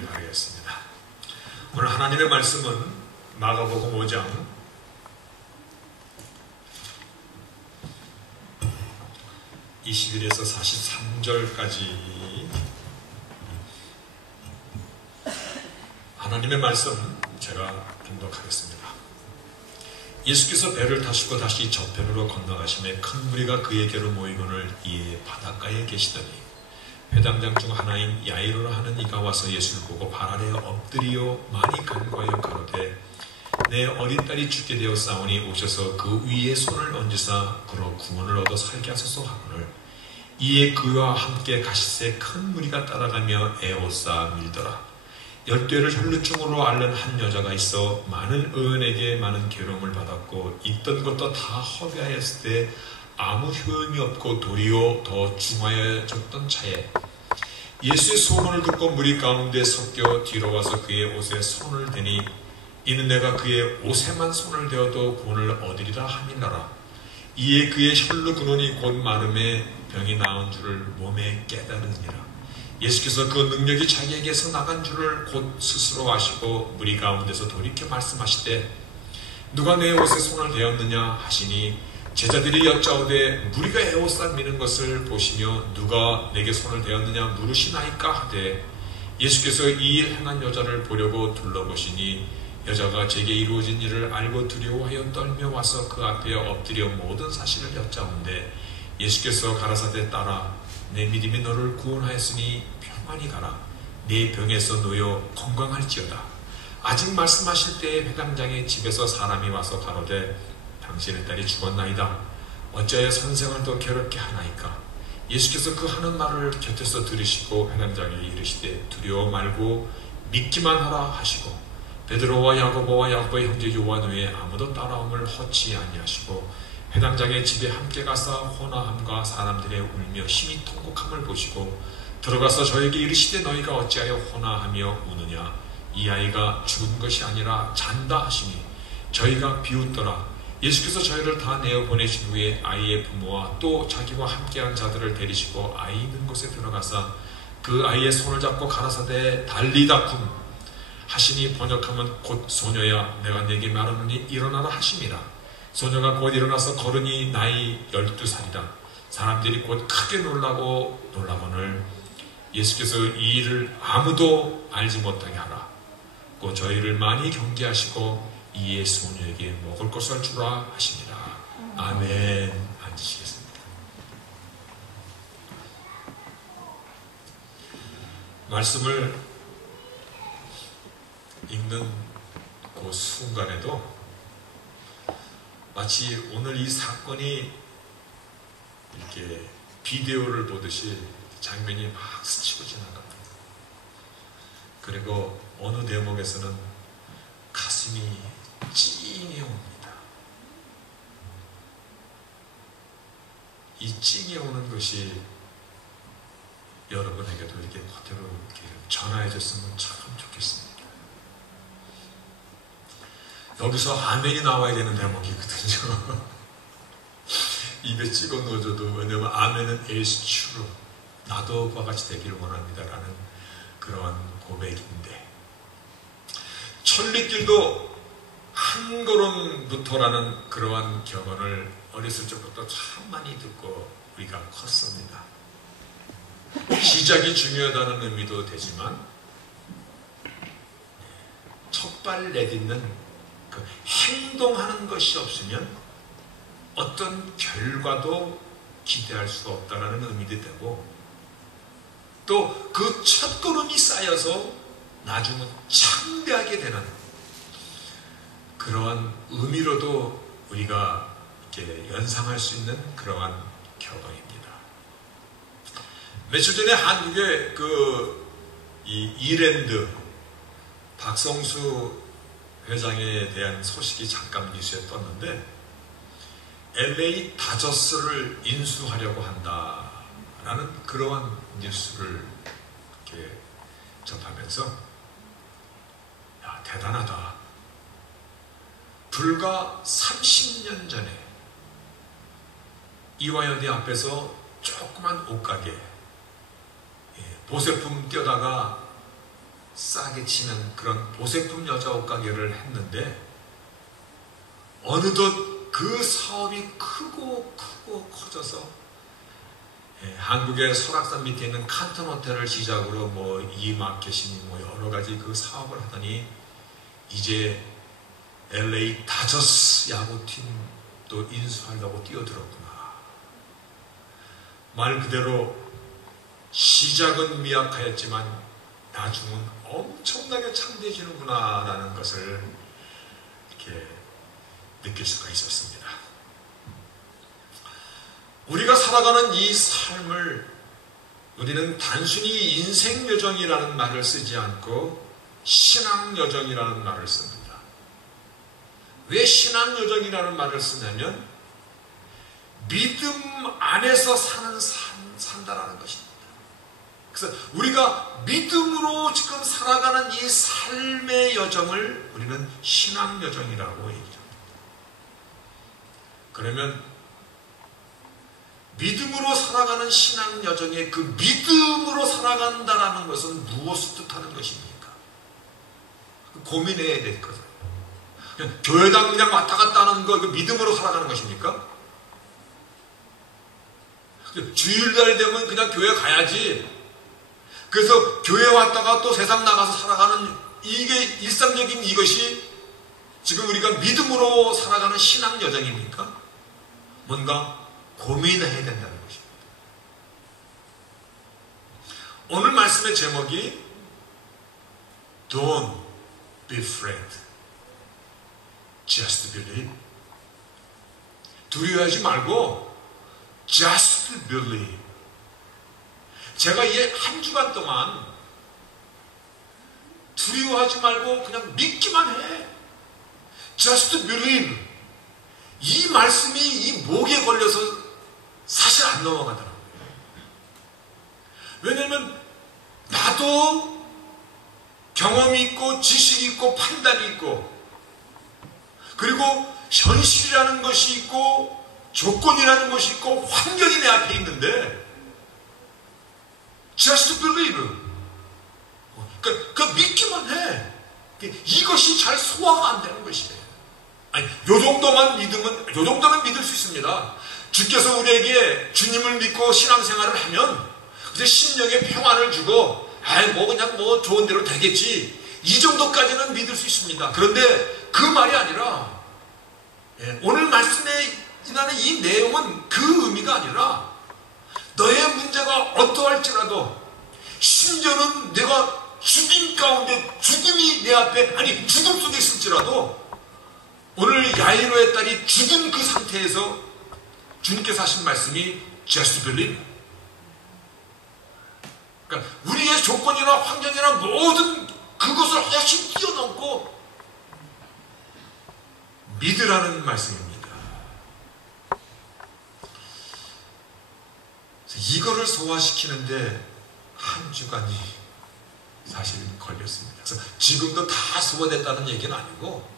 바라겠습니다. 오늘 하나님의 말씀은 마가복음 5장 21에서 43절까지 하나님의 말씀 제가 봉독하겠습니다. 예수께서 배를 타시고 다시 저편으로 건너가시매 큰 무리가 그에게로 모이거늘 이에 바닷가에 계시더니 회당장 중 하나인 야이로라 하는 이가 와서 예수를 보고 발 아래에 엎드리어 많이 간과하여 가로되 내 어린 딸이 죽게 되었사오니 오셔서 그 위에 손을 얹으사 그로 구원을 얻어 살게 하소서 하거늘 이에 그와 함께 가시세 큰 무리가 따라가며 에워싸 밀더라. 12회를 혈루증으로 앓는 한 여자가 있어 많은 의원에게 많은 괴로움을 받았고 있던 것도 다 허비하였을 때 아무 효험이 없고 도리어 더 중하여졌던 차에 예수의 소문을 듣고 무리 가운데 섞여 뒤로 와서 그의 옷에 손을 대니 이는 내가 그의 옷에만 손을 대어도 구원을 얻으리라 함이라라. 이에 그의 혈루 근원이 곧 마름에 병이 나은 줄을 몸에 깨달으니라. 예수께서 그 능력이 자기에게서 나간 줄을 곧 스스로 아시고 무리 가운데서 돌이켜 말씀하시되 누가 내 옷에 손을 대었느냐 하시니 제자들이 여짜오되 무리가 에워싸 미는 것을 보시며 누가 내게 손을 대었느냐 물으시나이까 하되 예수께서 이 일 행한 여자를 보려고 둘러보시니 여자가 제게 이루어진 일을 알고 두려워하여 떨며 와서 그 앞에 엎드려 모든 사실을 여짜온데 예수께서 가라사대 딸아 내 믿음이 너를 구원하였으니 평안히 가라. 네 병에서 놓여 건강할지어다. 아직 말씀하실 때에 회당장의 집에서 사람이 와서 가로되 당신의 딸이 죽었나이다. 어찌하여 선생을 더 괴롭게 하나이까? 예수께서 그 하는 말을 곁에서 들으시고 회당장에 이르시되 두려워 말고 믿기만 하라 하시고 베드로와 야고보와 야고보의 형제 요한 외에 아무도 따라옴을 허치 아니하시고 회당장의 집에 함께 가사 호나함과 사람들의 울며 심히 통곡함을 보시고 들어가서 저에게 이르시되 너희가 어찌하여 호나하며 우느냐? 이 아이가 죽은 것이 아니라 잔다 하시니 저희가 비웃더라. 예수께서 저희를 다 내어보내신 후에 아이의 부모와 또 자기와 함께한 자들을 데리시고 아이 있는 곳에 들어가사 그 아이의 손을 잡고 가라사대 달리다쿰 하시니 번역하면 곧 소녀야 내가 네게 말하노니 일어나라 하심이라. 소녀가 곧 일어나서 걸으니 나이 12살이다. 사람들이 곧 크게 놀라거늘 예수께서 이 일을 아무도 알지 못하게 하라. 곧 저희를 많이 경계하시고 이에 소녀에게 먹을 것을 주라 하시니라. 아멘. 앉으시겠습니다. 말씀을 읽는 그 순간에도 마치 오늘 이 사건이 이렇게 비디오를 보듯이 장면이 막 스치고 지나갑니다. 그리고 어느 대목에서는 가슴이 찡해 옵니다. 이 찡해 오는 것이 여러분에게도 이렇게 그대로 이렇게 전화해줬으면 참 좋겠습니다. 여기서 아멘이 나와야 되는 대목이거든요. 입에 찍어 넣어줘도 왜냐면 아멘은 is true. 나도 그와 같이 되기를 원합니다라는 그런 고백인데 천리길도 한 걸음부터라는 그러한 격언을 어렸을 적부터 참 많이 듣고 우리가 컸습니다. 시작이 중요하다는 의미도 되지만 첫발 내딛는 그 행동하는 것이 없으면 어떤 결과도 기대할 수가 없다는 의미도 되고 또 그 첫걸음이 쌓여서 나중은 창대하게 되는 그러한 의미로도 우리가 이렇게 연상할 수 있는 그러한 격언입니다. 며칠 전에 한국의 이 이랜드 박성수 회장에 대한 소식이 잠깐 뉴스에 떴는데 LA 다저스를 인수하려고 한다라는 그러한 뉴스를 이렇게 접하면서 야, 대단하다. 불과 30년 전에 이화여대 앞에서 조그만 옷가게 보세품 떼다가 싸게 치는 그런 보세품 여자 옷가게를 했는데 어느덧 그 사업이 크고 커져서 한국의 설악산 밑에 있는 칸턴 호텔을 시작으로 뭐 이마켓이니 뭐 여러 가지 그 사업을 하더니 이제 LA 다저스 야구팀도 인수하려고 뛰어들었구나. 말 그대로 시작은 미약하였지만 나중은 엄청나게 창대해지는구나 라는 것을 이렇게 느낄 수가 있었습니다. 우리가 살아가는 이 삶을 우리는 단순히 인생 여정이라는 말을 쓰지 않고 신앙 여정이라는 말을 씁니다. 왜 신앙 여정이라는 말을 쓰냐면 믿음 안에서 사는 산다라는 것입니다. 그래서 우리가 믿음으로 지금 살아가는 이 삶의 여정을 우리는 신앙 여정이라고 얘기합니다. 그러면 믿음으로 살아가는 신앙 여정에 그 믿음으로 살아간다라는 것은 무엇을 뜻하는 것입니까? 고민해야 될 거죠. 교회당 그냥 왔다 갔다 하는 거 믿음으로 살아가는 것입니까? 주일날 되면 그냥 교회 가야지. 그래서 교회 왔다가 또 세상 나가서 살아가는 이게 일상적인 이것이 지금 우리가 믿음으로 살아가는 신앙 여정입니까? 뭔가 고민해야 된다는 것입니다. 오늘 말씀의 제목이 Don't be afraid. Just believe. 두려워하지 말고 Just believe. 제가 이 한 주간 동안 두려워하지 말고 그냥 믿기만 해. Just believe. 이 말씀이 이 목에 걸려서 사실 안 넘어가더라고요. 왜냐면 나도 경험이 있고 지식이 있고 판단이 있고 그리고 현실이라는 것이 있고 조건이라는 것이 있고 환경이 내 앞에 있는데 Just believe. 그 믿기만 해. 이것이 잘 소화가 안 되는 것이에요. 아니, 요 정도만 믿으면, 요 정도는 믿을 수 있습니다. 주께서 우리에게 주님을 믿고 신앙생활을 하면 이제 심령에 평안을 주고 뭐 그냥 뭐 좋은 대로 되겠지. 이 정도까지는 믿을 수 있습니다. 그런데 그 말이 아니라 오늘 말씀에 있는 이 내용은 그 의미가 아니라 너의 문제가 어떠할지라도 심지어는 내가 죽임 가운데 죽음이 내 앞에 아니 죽음 속에 있을지라도 오늘 야이로의 딸이 죽은 그 상태에서 주님께서 하신 말씀이 Just believe. 그러니까 우리의 조건이나 환경이나 모든 그것을 훨씬 뛰어넘고 믿으라는 말씀입니다. 이거를 소화시키는데 한 주간이 사실 걸렸습니다. 그래서 지금도 다 소화됐다는 얘기는 아니고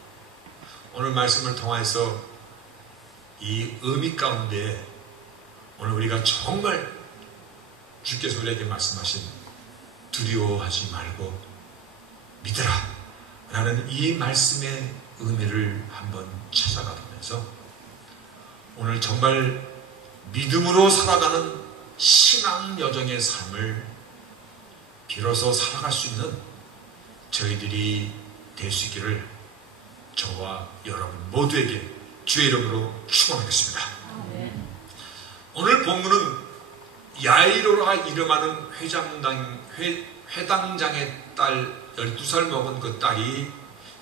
오늘 말씀을 통해서 이 의미 가운데 오늘 우리가 정말 주께서 우리에게 말씀하신 두려워하지 말고 믿으라 라는 이 말씀의 의미를 한번 찾아가 보면서 오늘 정말 믿음으로 살아가는 신앙 여정의 삶을 비로소 살아갈 수 있는 저희들이 될 수 있기를 저와 여러분 모두에게 주의 이름으로 축원하겠습니다. 오늘 본문은 야이로라 이름하는 회당장의 딸 12살 먹은 그 딸이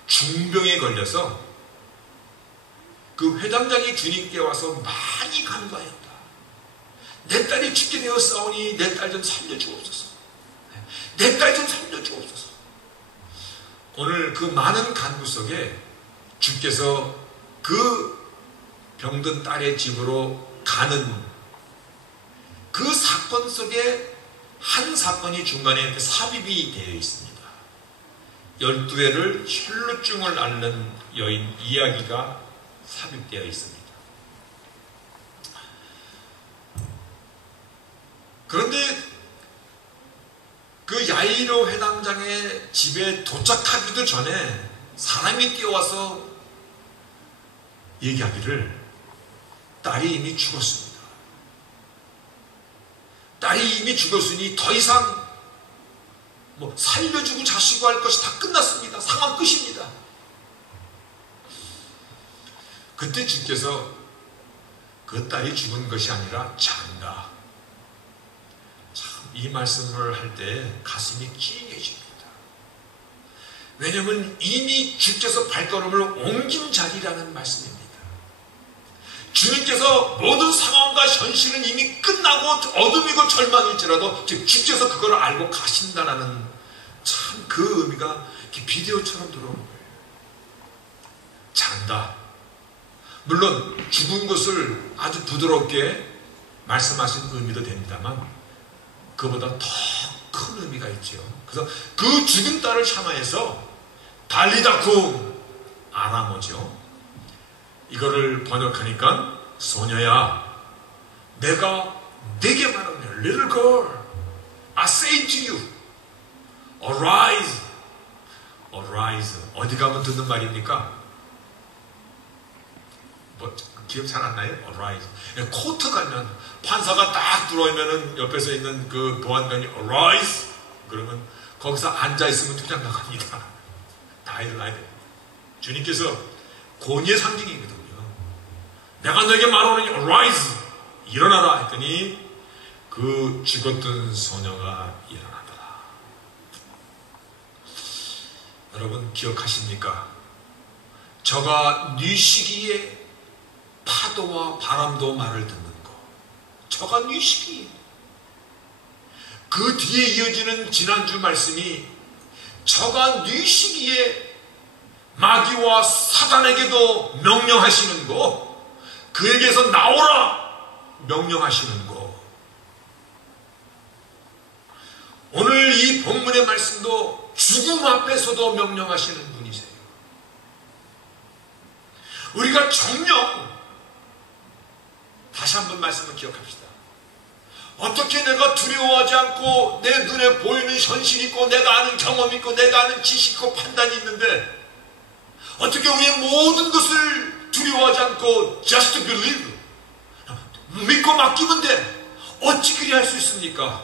중병에 걸려서 그 회당장이 주님께 와서 많이 간구하였다. 내 딸이 죽게 되었사오니 내 딸 좀 살려주옵소서. 내 딸 좀 살려주옵소서. 오늘 그 많은 간구 속에 주께서 그 병든 딸의 집으로 가는 그 사건 속에 한 사건이 중간에 삽입이 되어 있습니다. 12회를 혈루증을 앓는 여인 이야기가 삽입되어 있습니다. 그런데 그 야이로 회당장의 집에 도착하기도 전에 사람이 뛰어와서 얘기하기를 딸이 이미 죽었습니다. 딸이 이미 죽었으니 더 이상 살려주고 자시고 할 것이 다 끝났습니다. 상황 끝입니다. 그때 주께서 그 딸이 죽은 것이 아니라 잔다. 참, 이 말씀을 할 때 가슴이 찡해집니다. 왜냐하면 이미 주께서 발걸음을 옮긴 자리라는 말씀입니다. 주님께서 모든 상황과 현실은 이미 끝나고 어둠이고 절망일지라도 주께서 그걸 알고 가신다라는 참 그 의미가 비디오처럼 들어오는 거예요. 잔다. 물론 죽은 것을 아주 부드럽게 말씀하신 의미도 됩니다만 그보다 더 큰 의미가 있죠. 그래서 그 죽은 딸을 참아해서 달리다쿰 아람어죠. 이거를 번역하니까 소녀야, 내가 네게 말하며 little girl, I say to you, arise. arise. 어디 가면 듣는 말입니까? 기억 잘 안 나요? arise. 코트 가면 판사가 딱 들어오면은 옆에서 있는 그 보안관이 arise. 그러면 거기서 앉아있으면 그냥 나갑니다. 다 일어나야 돼요. 주님께서 권위의 상징이거든요. 내가 너에게 말하노니 arise. 일어나라 했더니 그 죽었던 소녀가 일어나더라. 여러분 기억하십니까? 저가 네 시기에 파도와 바람도 말을 듣는 거. 저가 네 시기에. 그 뒤에 이어지는 지난주 말씀이 저가 네 시기에 마귀와 사단에게도 명령하시는 거, 그에게서 나오라 명령하시는 거. 오늘 이 본문의 말씀도 죽음 앞에서도 명령하시는 분이세요. 우리가 정녕 다시 한번 말씀을 기억합시다. 어떻게 내가 두려워하지 않고 내 눈에 보이는 현실이 있고 내가 아는 경험이 있고 내가 아는 지식이 있고 판단이 있는데 어떻게 우리의 모든 것을 두려워하지 않고 just believe, 믿고 맡기면 돼. 어찌 그리할 수 있습니까?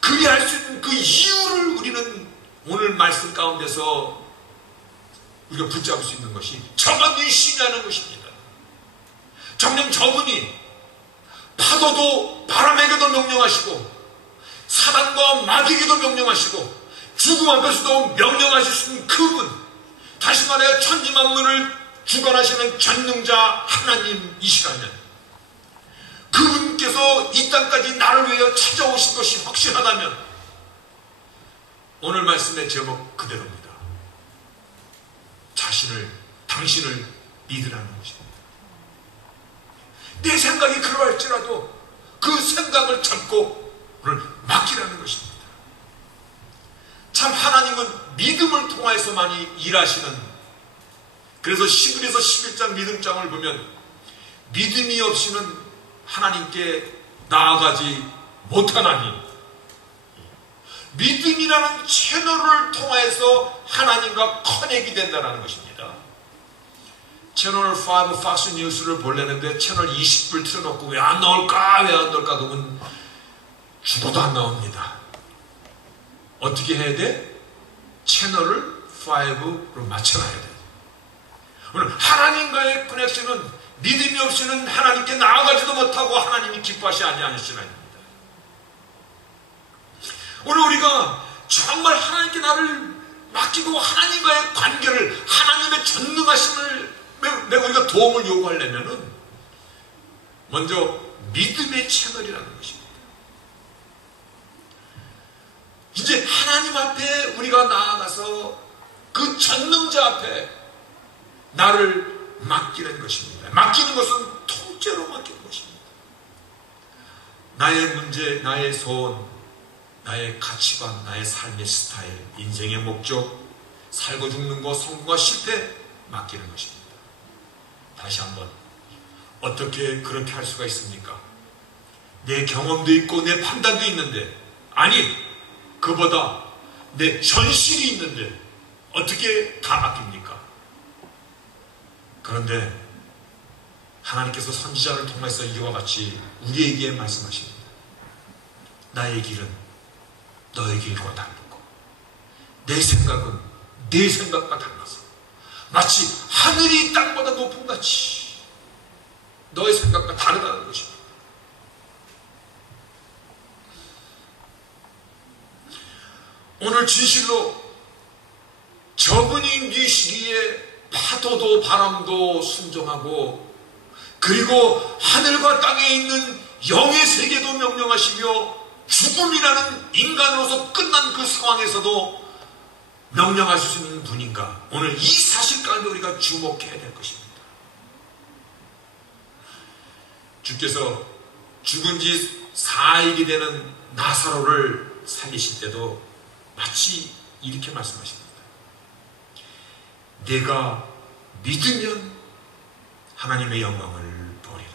그리할 수 있는 그 이유를 우리는 오늘 말씀 가운데서 우리가 붙잡을 수 있는 것이 저가 네 신이라는 것입니다. 정녕 저분이 파도도 바람에게도 명령하시고 사단과 마귀에게도 명령하시고 죽음 앞에서도 명령하실 수 있는 그분, 다시 말해 천지만물을 주관하시는 전능자 하나님이시라면 그분께서 이 땅까지 나를 위하여 찾아오신 것이 확실하다면 오늘 말씀의 제목 그대로입니다. 당신을 믿으라는 것입니다. 내 생각이 그러할지라도 그 생각을 잡고 오늘 맡기라는 것입니다. 참 하나님은 믿음을 통해서 많이 일하시는, 그래서 시브리서 11장 믿음장을 보면 믿음이 없이는 하나님께 나아가지 못하나니, 믿음이라는 채널을 통해서 하나님과 커넥이 된다는 것입니다. 채널 5 팍스 뉴스를 보려는데 채널 20불 틀어놓고 왜 안 나올까 그러면 죽어도 안 나옵니다. 어떻게 해야 돼? 채널을 5로 맞춰놔야 돼. 오늘 하나님과의 커넥션은 믿음이 없이는 하나님께 나아가지도 못하고 하나님이 기뻐하시 아니하시나입니다. 오늘 우리가 정말 하나님께 나를 맡기고 하나님과의 관계를, 하나님의 전능하심을 우리가 도움을 요구하려면은 먼저 믿음의 채널이라는 것입니다. 이제 하나님 앞에 우리가 나아가서 그 전능자 앞에 나를 맡기는 것입니다. 맡기는 것은 통째로 맡기는 것입니다. 나의 문제, 나의 소원, 나의 가치관, 나의 삶의 스타일, 인생의 목적, 살고 죽는 것, 성공과 실패 맡기는 것입니다. 다시 한번, 어떻게 그렇게 할 수가 있습니까? 내 경험도 있고 내 판단도 있는데, 아니, 그보다 내 현실이 있는데 어떻게 다 맡깁니까? 그런데 하나님께서 선지자를 통해서 이와 같이 우리에게 말씀하십니다. 나의 길은 너의 길과 다르고 내 생각은 네 생각과 달라서 마치 하늘이 땅보다 높은 같이 너의 생각과 다르다는 것입니다. 오늘 진실로 저분이 네 시기에 파도도 바람도 순종하고 그리고 하늘과 땅에 있는 영의 세계도 명령하시며 죽음이라는 인간으로서 끝난 그 상황에서도 명령할 수 있는 분인가? 오늘 이 사실 가운데 우리가 주목해야 될 것입니다. 주께서 죽은 지 4일이 되는 나사로를 살리실 때도 마치 이렇게 말씀하십니다. 내가 믿으면 하나님의 영광을 보리라.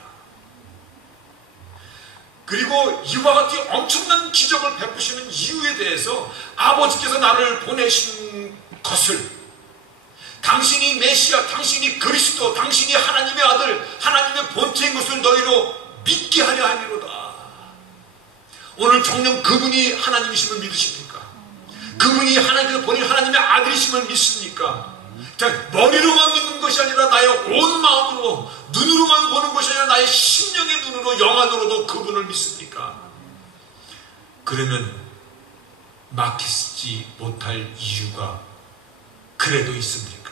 그리고 이와 같이 엄청난 기적을 베푸시는 이유에 대해서 아버지께서 나를 보내신 것을 당신이 메시아, 당신이 그리스도, 당신이 하나님의 아들, 하나님의 본체인 것을 너희로 믿게 하려 함이로다. 오늘 정녕 그분이 하나님이심을 믿으십니까? 그분이 하나님께서 보낸 하나님의 아들이심을 믿습니까? 머리로만 믿는 것이 아니라 나의 온 마음으로, 눈으로만 보는 것이 아니라 나의 심령의 눈으로, 영안으로도 그분을 믿습니까? 그러면 막히지 못할 이유가 그래도 있습니까?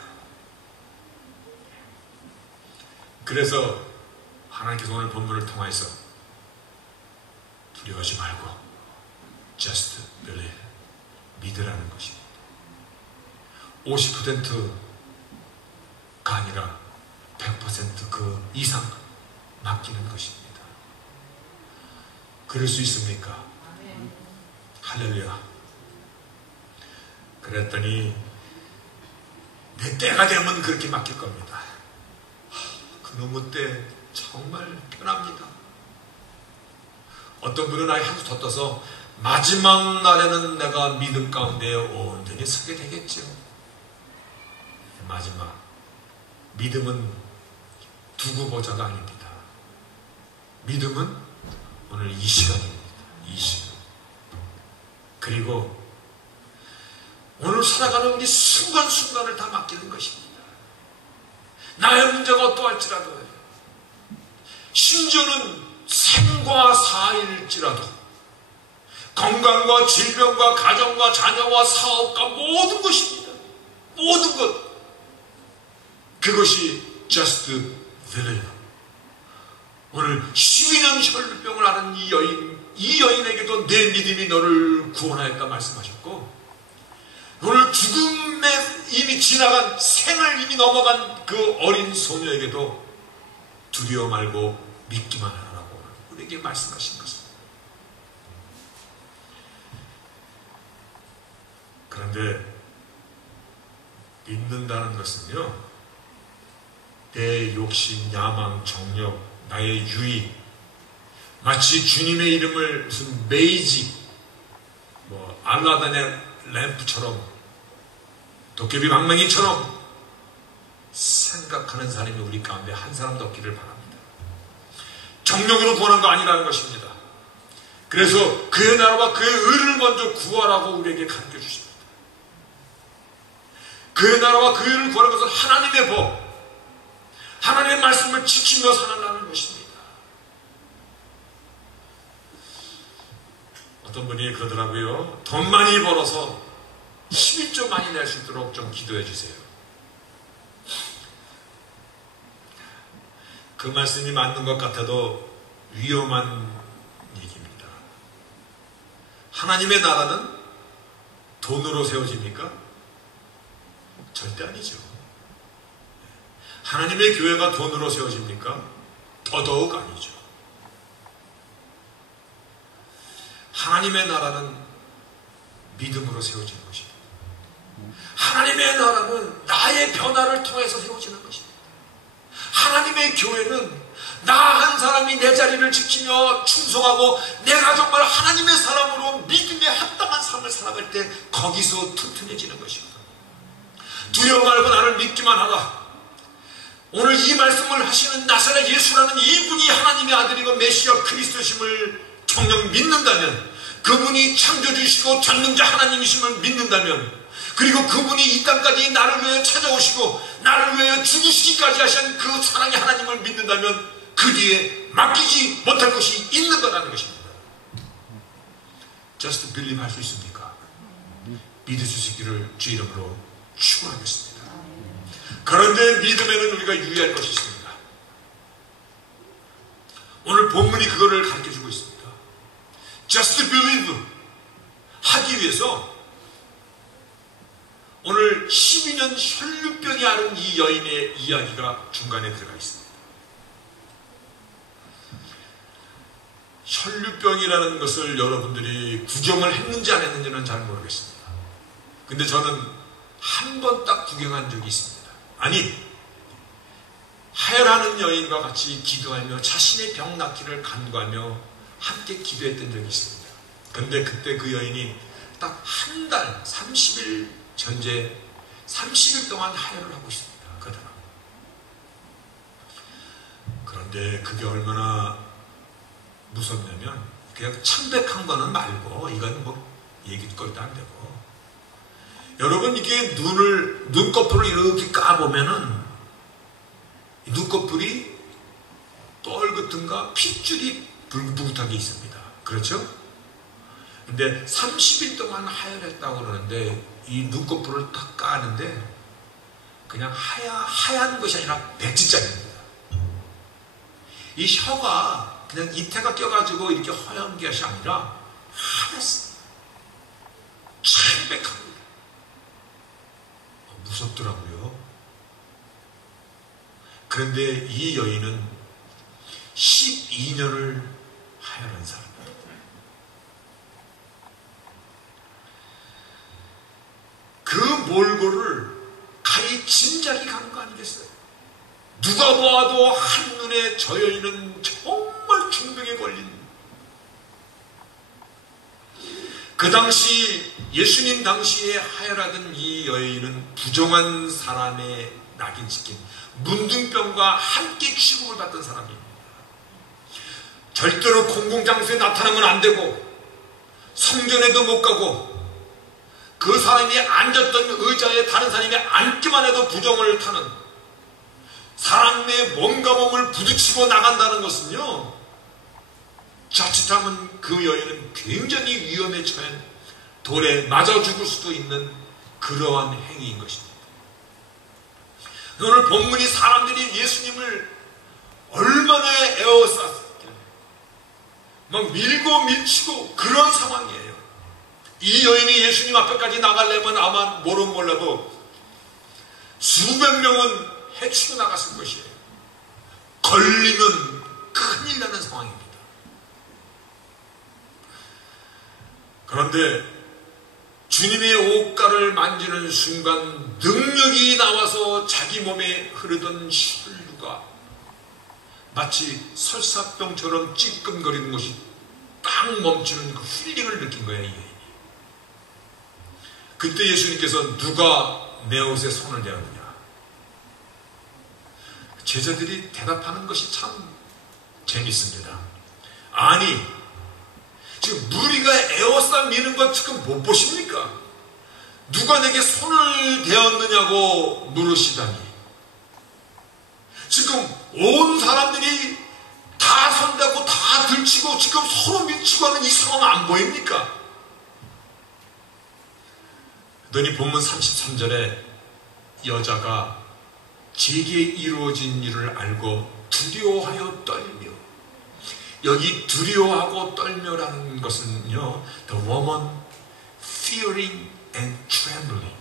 그래서 하나님께서 오늘 본문을 통해서 두려워하지 말고 just believe, 믿으라는 것입니다. 50%가 아니라 100% 그 이상 맡기는 것입니다. 그럴 수 있습니까? 할렐루야. 그랬더니 내 때가 되면 그렇게 맡길 겁니다. 그놈의 때 정말 편합니다. 어떤 분은 아예 한수 더 떠서 마지막 날에는 내가 믿음 가운데 온전히 서게 되겠죠. 마지막 믿음은 두고 보자가 아닙니다. 믿음은 오늘 이 시간입니다. 이 시간. 그리고 오늘 살아가는 우리 순간순간을 다 맡기는 것입니다. 나의 문제가 어떠할지라도, 심지어는 생과 사일지라도, 건강과 질병과 가정과 자녀와 사업과 모든 것입니다. 모든 것. 그것이 just believe. 오늘 12년 혈루병을 앓은 이 여인에게도 내 믿음이 너를 구원하였다 말씀하셨고, 오늘 죽음에 이미 지나간 생을 이미 넘어간 그 어린 소녀에게도 두려워 말고 믿기만 하라고 우리에게 말씀하신 것입니다. 그런데 믿는다는 것은요, 내 욕심, 야망, 정욕, 나의 유익, 마치 주님의 이름을 무슨 매직, 알라딘의 램프처럼, 도깨비 망명이처럼 생각하는 사람이 우리 가운데 한 사람도 없기를 바랍니다. 정욕으로 구하는 거 아니라는 것입니다. 그래서 그의 나라와 그의 의를 먼저 구하라고 우리에게 가르쳐 주십니다. 그의 나라와 그의 의를 구하는 것은 하나님의 법, 하나님의 말씀을 지키며 살아가는 것입니다. 어떤 분이 그러더라고요. 돈 많이 벌어서 11조 많이 낼 수 있도록 좀 기도해 주세요. 그 말씀이 맞는 것 같아도 위험한 얘기입니다. 하나님의 나라는 돈으로 세워집니까? 절대 아니죠. 하나님의 교회가 돈으로 세워집니까? 더더욱 아니죠. 하나님의 나라는 믿음으로 세워지는 것입니다. 하나님의 나라는 나의 변화를 통해서 세워지는 것입니다. 하나님의 교회는 나 한 사람이 내 자리를 지키며 충성하고 내가 정말 하나님의 사람으로 믿음에 합당한 삶을 살아갈 때 거기서 튼튼해지는 것이거든. 두려워 말고 나를 믿기만 하라. 오늘 이 말씀을 하시는 나사렛 예수라는 이분이 하나님의 아들이고 메시아 그리스도심을 정녕 믿는다면, 그분이 창조주시고 전능자 하나님이심을 믿는다면, 그리고 그분이 이 땅까지 나를 위해 찾아오시고 나를 위해 죽으시기까지 하신 그 사랑의 하나님을 믿는다면 그 뒤에 맡기지 못할 것이 있는 거라는 것입니다. Just believe 할 수 있습니까? 믿을 수 있기를 주 이름으로 축원하겠습니다. 그런데 믿음에는 우리가 유의할 것이 있습니다. 오늘 본문이 그거를 가르쳐주고 있습니다. Just believe 하기 위해서 오늘 12년 혈류병이 앓은 이 여인의 이야기가 중간에 들어가 있습니다. 혈류병이라는 것을 여러분들이 구경을 했는지 안 했는지는 잘 모르겠습니다. 근데 저는 한 번 딱 구경한 적이 있습니다. 아니, 하혈하는 여인과 같이 기도하며 자신의 병 낫기를 간구하며 함께 기도했던 적이 있습니다. 근데 그때 그 여인이 딱 한 달, 30일 전제 30일 동안 하혈을 하고 있습니다. 그러더라고요. 그런데 그게 얼마나 무섭냐면, 그냥 창백한 거는 말고, 이건 뭐 얘기거리도 안 되고, 여러분 이게 눈꺼풀을 이렇게 까보면은 눈꺼풀이 뻘겋든가 핏줄이 불긋하게 있습니다. 그렇죠? 근데 30일 동안 하혈했다고 그러는데 이 눈꺼풀을 딱 까는데 그냥 하얀 것이 아니라 백지짜리입니다. 이 혀가 그냥 이태가 껴가지고 이렇게 허연 것이 아니라 하얗습니다. 창백합니다. 무섭더라고요. 그런데 이 여인은 12년을 하혈한 사람입니다. 그 몰골을 가히 짐작이 가는 거 아니겠어요? 누가 보아도 한눈에 저 여인은 정말 중병에 걸린, 그 당시 예수님 당시에 하혈하던 이 여인은 부정한 사람의 낙인 찍힌 문둥병과 함께 취급을 받던 사람입니다. 절대로 공공장소에 나타나면 안 되고 성전에도 못 가고 그 사람이 앉았던 의자에 다른 사람이 앉기만 해도 부정을 타는, 사람의 몸과 몸을 부딪히고 나간다는 것은요, 자칫하면 그 여인은 굉장히 위험에 처한, 돌에 맞아 죽을 수도 있는 그러한 행위인 것입니다. 오늘 본문이 사람들이 예수님을 얼마나 에워쌌길래 막 밀고 밀치고 그런 상황이에요. 이 여인이 예수님 앞에까지 나가려면 아마 모르면 몰라도 수백 명은 해치고 나갔을 것이에요. 걸리면 큰일 나는 상황입니다. 그런데 주님의 옷가를 만지는 순간 능력이 나와서 자기 몸에 흐르던 혈류가 마치 설사병처럼 찌끔거리는 것이 딱 멈추는 그 힐링을 느낀 거예요, 이 여인이. 그때 예수님께서 누가 내 옷에 손을 대었느냐? 제자들이 대답하는 것이 참 재밌습니다. 아니, 지금 무리가 에워싸 미는 것 지금 못 보십니까? 누가 내게 손을 대었느냐고 물으시다니. 지금 온 사람들이 다 손대고 다 들치고 지금 서로 밀치고 하는 이 상황 안 보입니까? 그러니 본문 33절에 여자가 제게 이루어진 일을 알고 두려워하여 떨며, 여기 두려워하고 떨며라는 것은요, the woman fearing and trembling.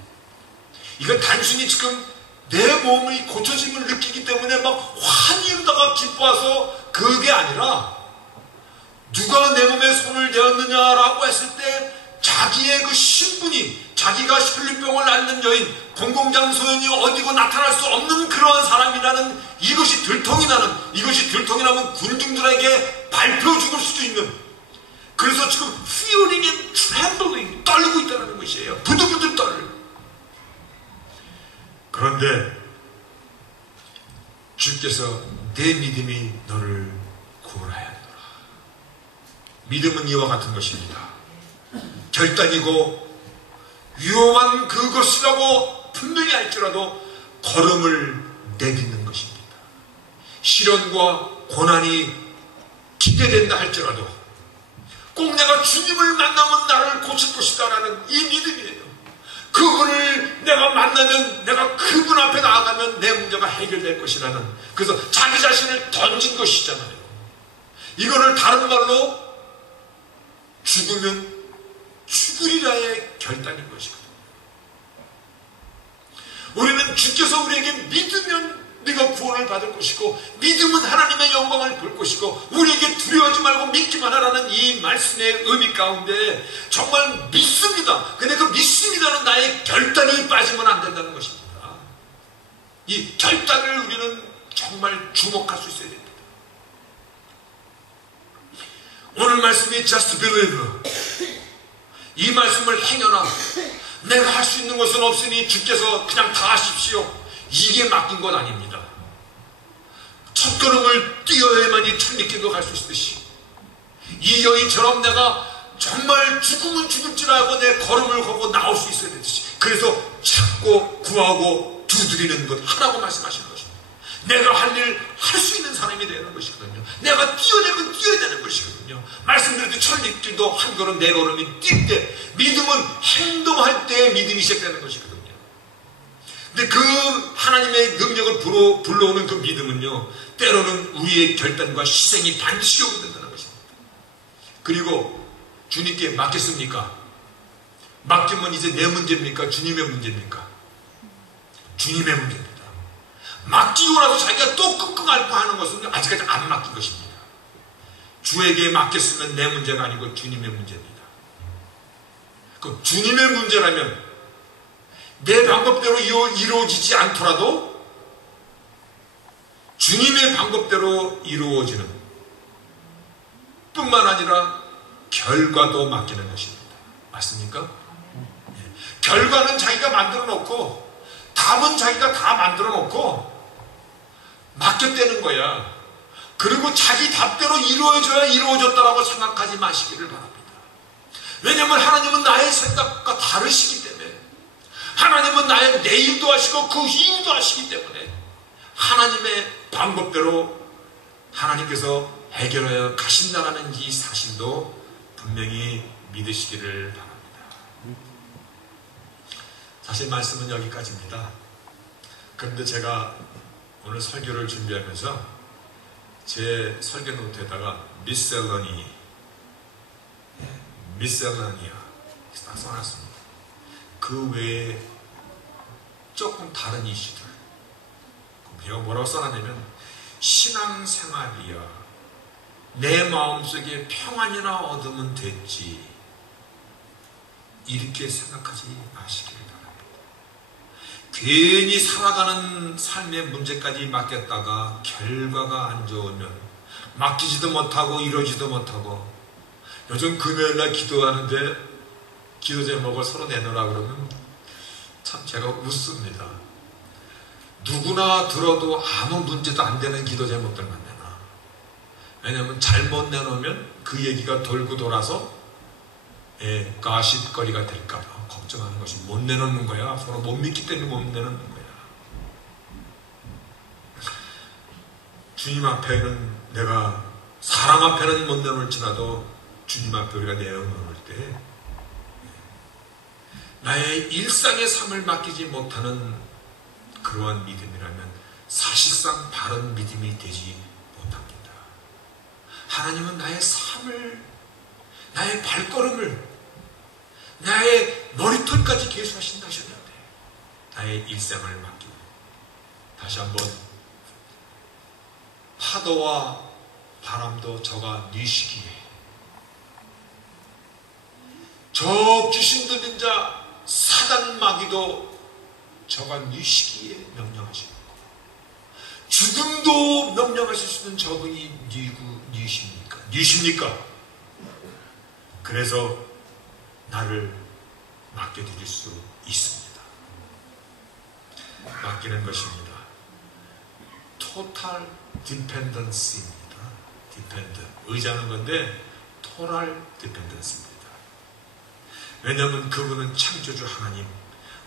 이건 단순히 지금 내 몸이 고쳐짐을 느끼기 때문에 막 환희하다가 기뻐해서 그게 아니라, 누가 내 몸에 손을 대었느냐라고 했을 때 자기의 그 신분이, 자기가 혈류병을 앓는 여인, 공공장소연이 어디고 나타날 수 없는 그러한 사람이라는 이것이 들통이 나는, 이것이 들통이 나면 군중들에게 밟혀 죽을 수도 있는 그래서 지금 fearing and trembling, 떨고 있다는 것이에요. 부들부들 떨. 그런데 주께서 내 믿음이 너를 구원하였노라. 믿음은 이와 같은 것입니다. 결단이고 위험한 그것이라고 분명히 알지라도 걸음을 내딛는 것입니다. 시련과 고난이 기대된다 할지라도 꼭 내가 주님을 만나면 나를 고칠 것이다 라는 이 믿음이에요. 그분을 내가 만나면, 내가 그분 앞에 나아가면 내 문제가 해결될 것이라는, 그래서 자기 자신을 던진 것이잖아요. 이거를 다른 말로 죽으면 죽으리라의 결단인 것이거든요. 우리는 주께서 우리에게 믿으면 네가 구원을 받을 것이고, 믿음은 하나님의 영광을 볼 것이고, 우리에게 두려워하지 말고 믿기만 하라는 이 말씀의 의미 가운데 정말 믿습니다. 근데 그 믿습니다는 나의 결단이 빠지면 안 된다는 것입니다. 이 결단을 우리는 정말 주목할 수 있어야 됩니다. 오늘 말씀이 just believe, 이 말씀을 행여나 내가 할 수 있는 것은 없으니 주께서 그냥 다 하십시오, 이게 맡긴 건 아닙니다. 첫걸음을 뛰어야만이 천리길도 갈 수 있듯이 이 여인처럼 내가 정말 죽으면 죽을 줄 알고 내 걸음을 걷고 나올 수 있어야 되듯이, 그래서 찾고 구하고 두드리는 것 하라고 말씀하시는 것입니다. 내가 할 일 할 수 있는 사람이 되는 것이거든요. 내가 뛰어내면 뛰어야 되는 것이거든요. 말씀드렸듯이 천리길도 한 걸음 네 걸음이 뛸 때, 믿음은 행동할 때 믿음이 시작되는 것이거든요. 근데 그 하나님의 능력을 불러오는 그 믿음은요, 때로는 우리의 결단과 희생이 반드시 요구된다는 것입니다. 그리고 주님께 맡겼습니까? 맡기면 이제 내 문제입니까? 주님의 문제입니까? 주님의 문제입니다. 맡기고 나서 자기가 또 끙끙 앓고 하는 것은 아직까지 안 맡긴 것입니다. 주에게 맡겼으면 내 문제가 아니고 주님의 문제입니다. 그 주님의 문제라면 내 방법대로 이루어지지 않더라도 주님의 방법대로 이루어지는 뿐만 아니라 결과도 맡기는 것입니다. 맞습니까? 결과는 자기가 만들어 놓고 답은 자기가 다 만들어 놓고 맡겼다는 거야. 그리고 자기 답대로 이루어져야 이루어졌다라고 생각하지 마시기를 바랍니다. 왜냐하면 하나님은 나의 생각과 다르시기 때문에, 하나님은 나의 내일도 하시고 그 이후도 하시기 때문에 하나님의 방법대로 하나님께서 해결하여 가신다라는 이 사실도 분명히 믿으시기를 바랍니다. 사실 말씀은 여기까지입니다. 그런데 제가 오늘 설교를 준비하면서 제 설교 노트에다가 미셀러니아 딱 써놨습니다. 그 외에 조금 다른 이슈들, 제가 뭐라고 써놨냐면, 신앙생활이야 내 마음속에 평안이나 얻으면 됐지, 이렇게 생각하지 마시길 바랍니다. 괜히 살아가는 삶의 문제까지 맡겼다가 결과가 안 좋으면 맡기지도 못하고 이러지도 못하고, 요즘 금요일날 기도하는데 기도 제목을 서로 내놓으라 그러면 참 제가 웃습니다. 누구나 들어도 아무 문제도 안 되는 기도 제목들만 내놔. 왜냐하면 잘못 내놓으면 그 얘기가 돌고 돌아서 가십거리가 될까봐 걱정하는 것이, 못 내놓는 거야. 서로 못 믿기 때문에 못 내놓는 거야. 주님 앞에는, 내가 사람 앞에는 못 내놓을지라도 주님 앞에 우리가 내어놓을 때 나의 일상의 삶을 맡기지 못하는 그러한 믿음이라면 사실상 바른 믿음이 되지 못합니다. 하나님은 나의 삶을, 나의 발걸음을, 나의 머리털까지 계수하신다 하셨는데 나의 일상을 맡기고, 다시 한번, 파도와 바람도 저가 네 시기에, 저 귀신 들린 자 사단 마귀도 저가 네 시기에 명령하시고, 죽음도 명령하실 수 있는 저분이 니십니까? 그래서 나를 맡겨드릴 수 있습니다. 맡기는 것입니다. 토탈 디펜던스입니다. 디펜드, 의지하는 건데 토탈 디펜던스입니다. 왜냐하면 그분은 창조주 하나님,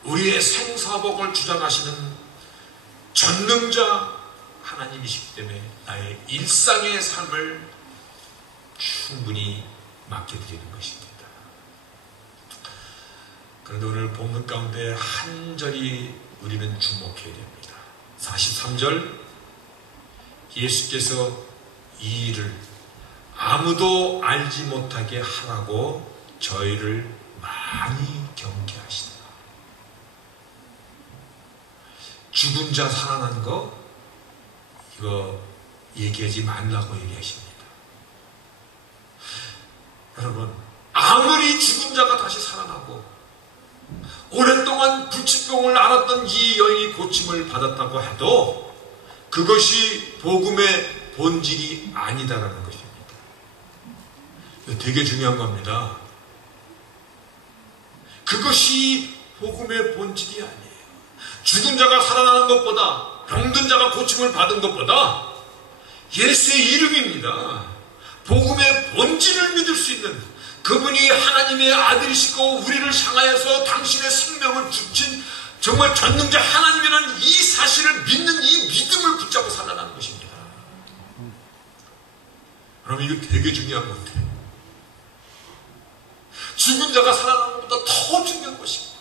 우리의 생사복을 주장하시는 전능자 하나님이시기 때문에 나의 일상의 삶을 충분히 맡겨드리는 것입니다. 그런데 오늘 본문 가운데 한 절이 우리는 주목해야 됩니다. 43절, 예수께서 이 일을 아무도 알지 못하게 하라고 저희를 많이 경계하시더라. 죽은 자 살아난 거 이거 얘기하지 말라고 얘기하십니다. 여러분, 아무리 죽은 자가 다시 살아나고 오랫동안 불치병을 앓았던 이 여인이 고침을 받았다고 해도 그것이 복음의 본질이 아니다라는 것입니다. 되게 중요한 겁니다. 그것이 복음의 본질이 아니에요. 죽은 자가 살아나는 것보다, 병든 자가 고침을 받은 것보다 예수의 이름입니다. 복음의 본질을 믿을 수 있는, 그분이 하나님의 아들이시고 우리를 향하여서 당신의 생명을 주신 정말 전능자 하나님이라는 이 사실을 믿는 이 믿음을 붙잡고 살아나는 것입니다. 여러분, 이거 되게 중요한 것 같아요. 죽은 자가 살아나는 것보다 더 중요한 것입니다.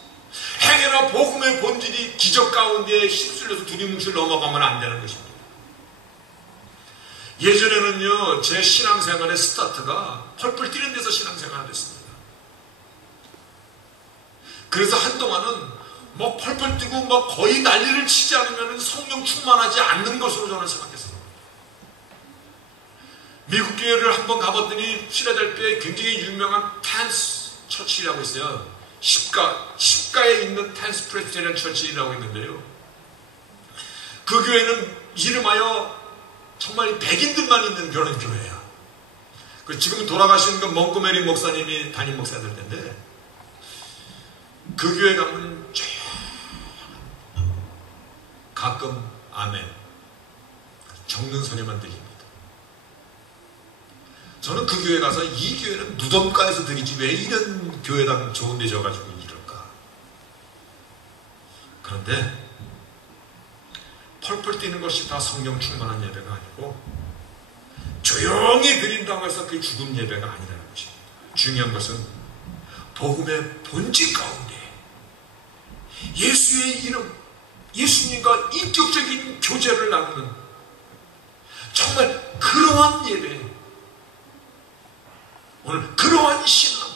행여나 복음의 본질이 기적 가운데 휩쓸려서 두리뭉실 넘어가면 안 되는 것입니다. 예전에는요, 제 신앙생활의 스타트가 펄펄 뛰는 데서 신앙생활을 했습니다. 그래서 한동안은 막 펄펄 뛰고 막 거의 난리를 치지 않으면 성령 충만하지 않는 것으로 저는 생각했습니다. 미국 교회를 한번 가봤더니 필라델피아에 굉장히 유명한 텐스 처치라고 있어요. 십가에 있는 텐스 프레스테리안 처치라고 있는데요. 그 교회는 이름하여 정말 백인들만 있는 그런 교회야. 지금 돌아가신 건 멍고메리 목사님이 담임 목사들 텐데, 그 교회 가면 가끔 아멘 적는 소리만 들립니다. 저는 그 교회 가서 이 교회는 무덤가에서 드리지 왜 이런 교회당 좋은 데 져가지고 이럴까. 그런데 펄펄 뛰는 것이 다 성령 충만한 예배가 아니고 조용히 드린다고 해서 그게 죽음 예배가 아니라는 것입니다. 중요한 것은 복음의 본질 가운데 예수의 이름, 예수님과 인격적인 교제를 나누는 정말 그러한 예배, 오늘 그러한 신앙,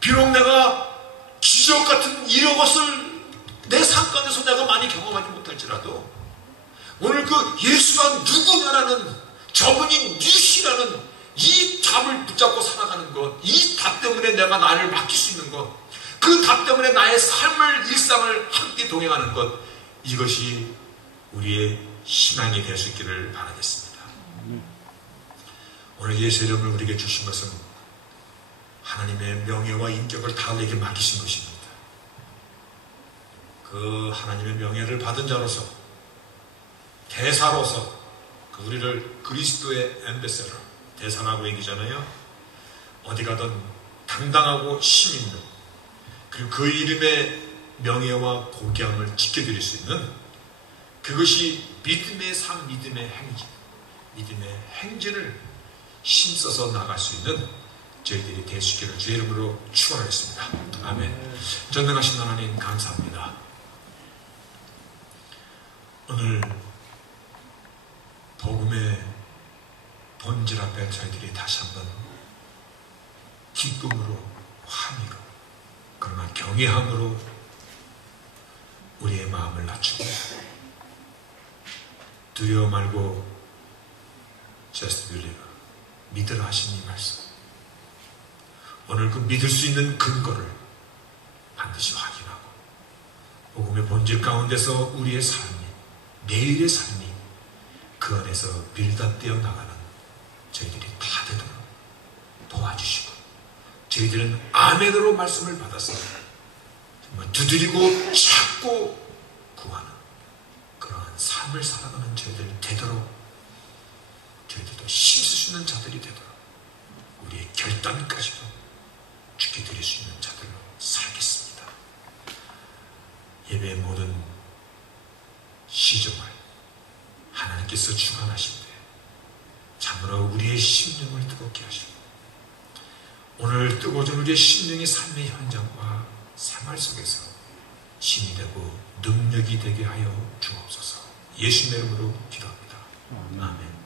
비록 내가 기적 같은 이런 것을 내 삶 가운데서 내가 많이 경험하지 못할지라도 오늘 그 예수가 누구냐라는, 저분이 니시라는 이 답을 붙잡고 살아가는 것, 이 답 때문에 내가 나를 맡길 수 있는 것, 그 답 때문에 나의 삶을, 일상을 함께 동행하는 것, 이것이 우리의 신앙이 될 수 있기를 바라겠습니다. 오늘 예수 이름을 우리에게 주신 것은 하나님의 명예와 인격을 다 우리에게 맡기신 것입니다. 그 하나님의 명예를 받은 자로서, 대사로서, 우리를 그리스도의 앰베서더, 대사라고 얘기잖아요. 어디 가든 당당하고 힘있는, 그리고 그 이름의 명예와 고귀함을 지켜드릴 수 있는, 그것이 믿음의 삶, 믿음의 행진, 믿음의 행진을 힘써서 나갈 수 있는 저희들이 될 수 있기를 주의 이름으로 축원하겠습니다. 아멘. 전능하신 하나님 감사합니다. 오늘 복음의 본질 앞에 저희들이 다시 한번 기쁨으로, 환희로, 그러나 경외함으로 우리의 마음을 낮추고, 두려워 말고 just believe, 믿으라 하신 이 말씀, 오늘 그 믿을 수 있는 근거를 반드시 확인하고 복음의 본질 가운데서 우리의 삶이, 매일의 삶이 그 안에서 빌드업되어 나가는 저희들이 다 되도록 도와주시고 저희들은 아멘으로 말씀을 받았습니다. 정말 두드리고 찾고 구하는 그러한 삶을 살아가는 저희들 되도록, 저희들도 힘쓸 수 있는 자들이 되도록 우리의 결단까지도 주께 드릴 수 있는 자들로 살겠습니다. 예배의 모든 시종을 하나님께서 주관하신데 참으로 우리의 심령을 뜨겁게 하시고 오늘 뜨거워진 우리의 심령의 삶의 현장과 생활 속에서 힘이 되고 능력이 되게 하여 주옵소서. 예수님의 이름으로 기도합니다. 아멘.